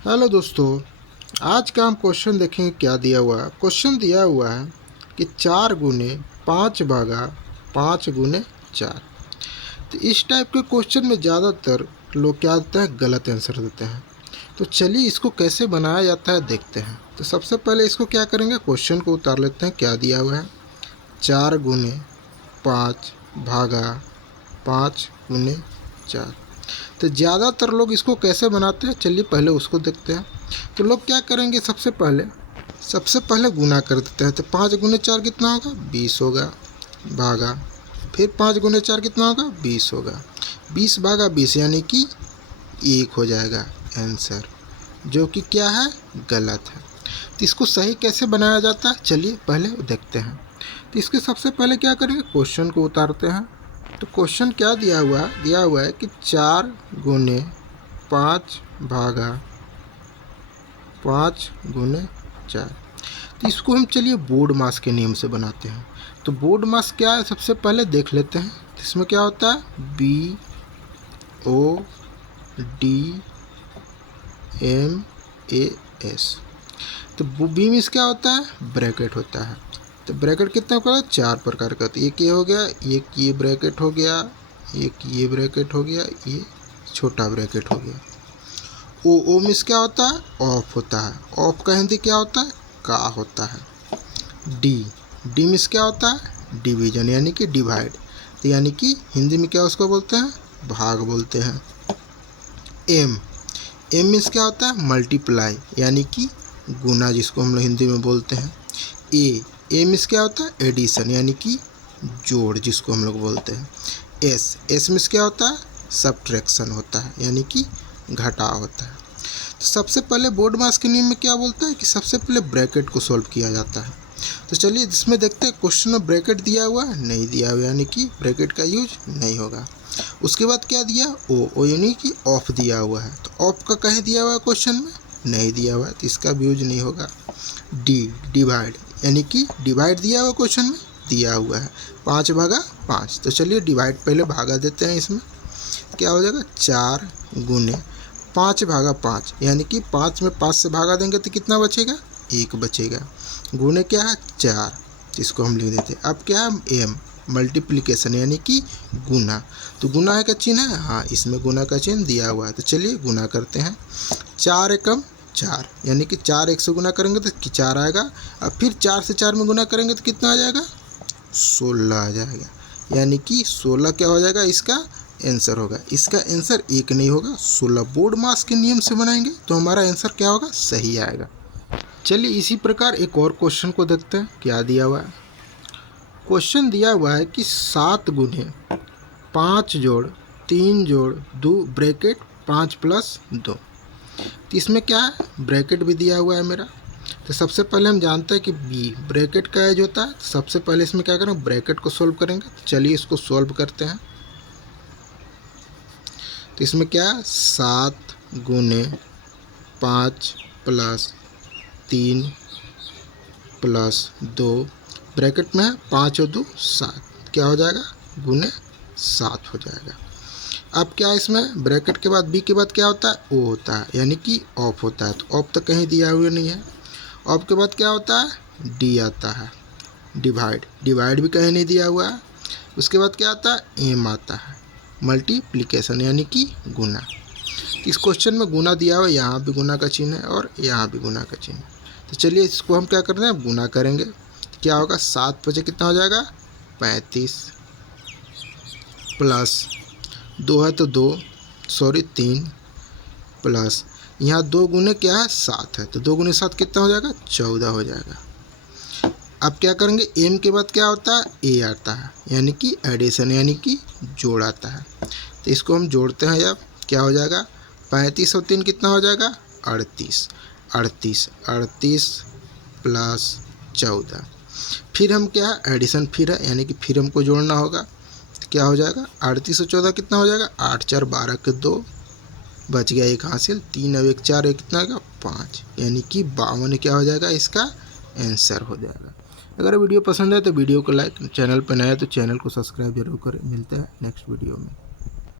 Hello दोस्तों, आज का हम क्वेश्चन देखेंगे। क्या दिया हुआ है? क्वेश्चन दिया हुआ है कि 4 गुने 5 भागा 5 गुने 4। तो इस टाइप के क्वेश्चन में ज़्यादातर लोग क्या देते हैं? गलत आंसर देते हैं। तो चलिए इसको कैसे बनाया जाता है देखते हैं। तो सबसे पहले इसको क्या करेंगे, क्वेश्चन को उतार लेते हैं। क्या दिया हुआ है? 4 गुने 5 भागा 5 गुने 4। तो ज़्यादातर लोग इसको कैसे बनाते हैं, चलिए पहले उसको देखते हैं। तो लोग क्या करेंगे, सबसे पहले गुना कर देते हैं। तो 5 गुने 4 कितना होगा? 20 होगा। भागा, फिर 5 गुने 4 कितना होगा? 20 होगा। 20 भागा 20 यानी कि 1 हो जाएगा आंसर, जो कि क्या है? गलत है। तो इसको सही कैसे बनाया जाता है, चलिए पहले देखते हैं। तो इसके सबसे पहले क्या करेंगे, क्वेश्चन को उतारते हैं। तो क्वेश्चन क्या दिया हुआ है? दिया हुआ है कि 4 गुने 5 भागा 5 गुने 4। तो इसको हम चलिए बोर्ड मास के नियम से बनाते हैं। तो बोर्ड मास क्या है, सबसे पहले देख लेते हैं। तो इसमें क्या होता है? BODMAS। तो बी मीन्स क्या होता है? ब्रैकेट होता है। तो ब्रैकेट कितना होता है? 4 प्रकार का। तो एक ये हो गया, एक ये ब्रैकेट हो गया, एक ये ब्रैकेट हो गया, ये छोटा ब्रैकेट हो गया। ओ मीन्स क्या होता है? ऑफ होता है। ऑफ का हिंदी क्या होता है? का होता है। डी मीन्स क्या होता है? डिवीजन यानी कि डिवाइड। तो यानी कि हिंदी में क्या उसको बोलते हैं? भाग बोलते हैं। एम मीन्स क्या होता है? मल्टीप्लाई यानी कि गुना, जिसको हम लोग हिंदी में बोलते हैं। ए मीन्स क्या होता है? एडिशन यानी कि जोड़, जिसको हम लोग बोलते हैं। एस मीन्स क्या होता है? सब्ट्रैक्शन होता है यानी कि घटाव होता है। तो सबसे पहले बोर्ड मास के नियम में क्या बोलता है कि सबसे पहले ब्रैकेट को सॉल्व किया जाता है। तो चलिए इसमें देखते हैं। क्वेश्चन में ब्रैकेट दिया हुआ है? नहीं दिया हुआ, यानी कि ब्रैकेट का यूज नहीं होगा। उसके बाद क्या दिया? ओ यानी कि ऑफ दिया हुआ है। तो ऑफ का कहीं दिया हुआ है क्वेश्चन में? नहीं दिया हुआ है, तो इसका भी यूज नहीं होगा। डिवाइड यानी कि डिवाइड दिया हुआ क्वेश्चन में? दिया हुआ है। 5 भागा 5। तो चलिए डिवाइड पहले भागा देते हैं। इसमें क्या हो जाएगा? 4 गुने 5 भागा 5 यानी कि 5 में 5 से भागा देंगे तो कितना बचेगा? 1 बचेगा। गुने क्या है? 4। तो इसको हम लिख देते हैं। अब क्या है? एम मल्टीप्लिकेशन यानी कि गुना। तो गुना है का चिन्ह है, हाँ इसमें गुना का चिन्ह दिया हुआ है। तो चलिए गुना करते हैं। 4 एकम 4 यानी कि 4 1 से गुना करेंगे तो 4 आएगा। अब फिर 4 से 4 में गुना करेंगे तो कितना आ जाएगा? 16 आ जाएगा। यानी कि 16 क्या हो जाएगा? इसका आंसर होगा। इसका आंसर 1 नहीं होगा, 16। बोर्ड मास के नियम से बनाएंगे तो हमारा आंसर क्या होगा? सही आएगा। चलिए इसी प्रकार एक और क्वेश्चन को देखते हैं। क्या दिया हुआ है? क्वेश्चन दिया हुआ है कि 7 गुने 5 जोड़ 3 जोड़ 2 ब्रैकेट 5+2। तो इसमें क्या है? ब्रैकेट भी दिया हुआ है मेरा। तो सबसे पहले हम जानते हैं कि बी ब्रैकेट का एज होता है। तो सबसे पहले इसमें क्या करेंगे? ब्रैकेट को सॉल्व करेंगे। तो चलिए इसको सॉल्व करते हैं। तो इसमें क्या है? 7 गुने 5+3+2 ब्रैकेट में है 5 और 2 7। क्या हो जाएगा? गुने 7 हो जाएगा। अब क्या है? इसमें ब्रैकेट के बाद बी के बाद क्या होता है? ओ होता है यानी कि ऑफ होता है। तो ऑफ तो कहीं दिया हुआ नहीं है। ऑफ के बाद क्या होता है? डी आता है। डिवाइड भी कहीं नहीं दिया हुआ है। उसके बाद क्या आता है? एम आता है। मल्टीप्लिकेशन यानी कि गुना। इस क्वेश्चन में गुना दिया हुआ है, यहाँ भी गुना का चिन्ह है और यहाँ भी गुना का चिन्ह। तो चलिए इसको हम क्या कर रहे हैं? गुना करेंगे। तो क्या होगा? 7 बजे कितना हो जाएगा? 35 प्लस 2 है तो 3 प्लस यहाँ 2 गुने क्या है? 7 है। तो 2 गुने 7 कितना हो जाएगा? 14 हो जाएगा। अब क्या करेंगे? एम के बाद क्या होता है? ए आता है यानी कि एडिशन यानी कि जोड़ आता है। तो इसको हम जोड़ते हैं। अब क्या हो जाएगा? 35 और 3 कितना हो जाएगा? 38 प्लस 14। फिर हम क्या है? एडिशन फिर है यानी कि फिर हमको जोड़ना होगा। तो क्या हो जाएगा? 38 और 14 कितना हो जाएगा? 8 4 12 के 2 बच गया 1 हासिल। 3 और 1 4 कितना होगा? 5 यानी कि 52 क्या हो जाएगा? इसका आंसर हो जाएगा। अगर वीडियो पसंद है तो वीडियो को लाइक, चैनल पर नया है तो चैनल को सब्सक्राइब जरूर करें। मिलते हैं नेक्स्ट वीडियो में।